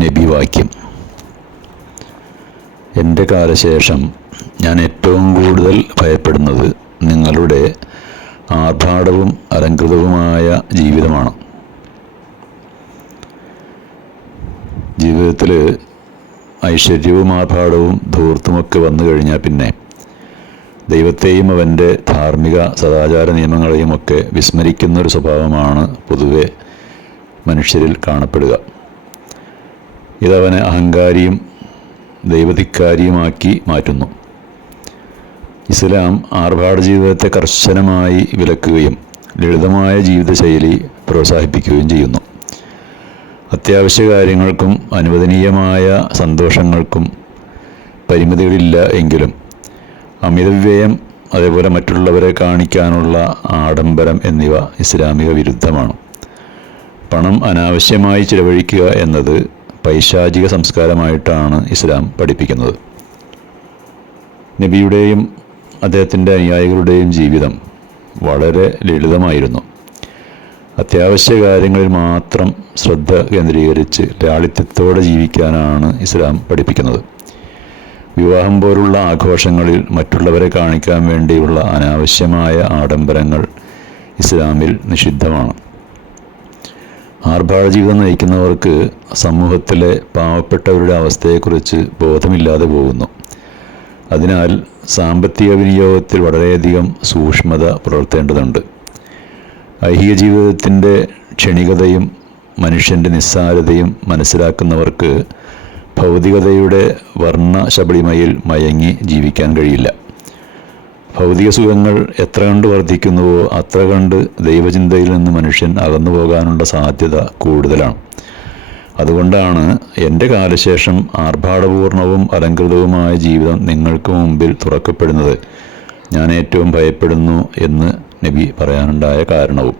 നബി വാക്യം. എൻ്റെ കാലശേഷം ഞാൻ ഏറ്റവും കൂടുതൽ ഭയപ്പെടുന്നത് നിങ്ങളുടെ ആർഭാടവും അലങ്കൃതവുമായ ജീവിതമാണ്. ജീവിതത്തിൽ ഐശ്വര്യവും ആർഭാടവും ധൂർത്തുമൊക്കെ വന്നു കഴിഞ്ഞാൽ പിന്നെ ദൈവത്തെയും അവൻ്റെ ധാർമ്മിക സദാചാര നിയമങ്ങളെയും ഒക്കെ വിസ്മരിക്കുന്നൊരു സ്വഭാവമാണ് പൊതുവെ മനുഷ്യരിൽ കാണപ്പെടുക. ഇതവനെ അഹങ്കാരിയും ദൈവധിക്കാരിയുമാക്കി മാറ്റുന്നു. ഇസ്ലാം ആർഭാട ജീവിതത്തെ കർശനമായി വിലക്കുകയും ലളിതമായ ജീവിതശൈലി പ്രോത്സാഹിപ്പിക്കുകയും ചെയ്യുന്നു. അത്യാവശ്യ കാര്യങ്ങൾക്കും അനുവദനീയമായ സന്തോഷങ്ങൾക്കും പരിമിതികളില്ല എങ്കിലും അമിതവ്യയം, അതേപോലെ മറ്റുള്ളവരെ കാണിക്കാനുള്ള ആഡംബരം എന്നിവ ഇസ്ലാമിക വിരുദ്ധമാണ്. പണം അനാവശ്യമായി ചിലവഴിക്കുക എന്നത് പൈശാചിക സംസ്കാരമായിട്ടാണ് ഇസ്ലാം പഠിപ്പിക്കുന്നത്. നബിയുടെയും അദ്ദേഹത്തിൻ്റെ അനുയായികളുടെയും ജീവിതം വളരെ ലളിതമായിരുന്നു. അത്യാവശ്യ കാര്യങ്ങളിൽ മാത്രം ശ്രദ്ധ കേന്ദ്രീകരിച്ച് ലാളിത്യത്തോടെ ജീവിക്കാനാണ് ഇസ്ലാം പഠിപ്പിക്കുന്നത്. വിവാഹം പോലുള്ള ആഘോഷങ്ങളിൽ മറ്റുള്ളവരെ കാണിക്കാൻ വേണ്ടിയുള്ള അനാവശ്യമായ ആഡംബരങ്ങൾ ഇസ്ലാമിൽ നിഷിദ്ധമാണ്. ആർഭാട ജീവിതം നയിക്കുന്നവർക്ക് സമൂഹത്തിലെ പാവപ്പെട്ടവരുടെ അവസ്ഥയെക്കുറിച്ച് ബോധമില്ലാതെ പോകുന്നു. അതിനാൽ സാമ്പത്തിക വിനിയോഗത്തിൽ വളരെയധികം സൂക്ഷ്മത പുലർത്തേണ്ടതുണ്ട്. ഐഹിക ജീവിതത്തിൻ്റെ ക്ഷണികതയും മനുഷ്യൻ്റെ നിസ്സാരതയും മനസ്സിലാക്കുന്നവർക്ക് ഭൗതികതയുടെ വർണ്ണശബളിമയിൽ മയങ്ങി ജീവിക്കാൻ കഴിയില്ല. ഭൗതിക സുഖങ്ങൾ എത്ര കണ്ട് വർദ്ധിക്കുന്നുവോ അത്ര കണ്ട് ദൈവചിന്തയിൽ നിന്ന് മനുഷ്യൻ അകന്നു പോകാനുള്ള സാധ്യത കൂടുതലാണ്. അതുകൊണ്ടാണ് എൻ്റെ കാലശേഷം ആർഭാടപൂർണവും അലങ്കൃതവുമായ ജീവിതം നിങ്ങൾക്ക് മുമ്പിൽ തുറക്കപ്പെടുന്നത് ഞാൻ ഏറ്റവും ഭയപ്പെടുന്നു എന്ന് നബി പറയാനുണ്ടായ കാരണവും.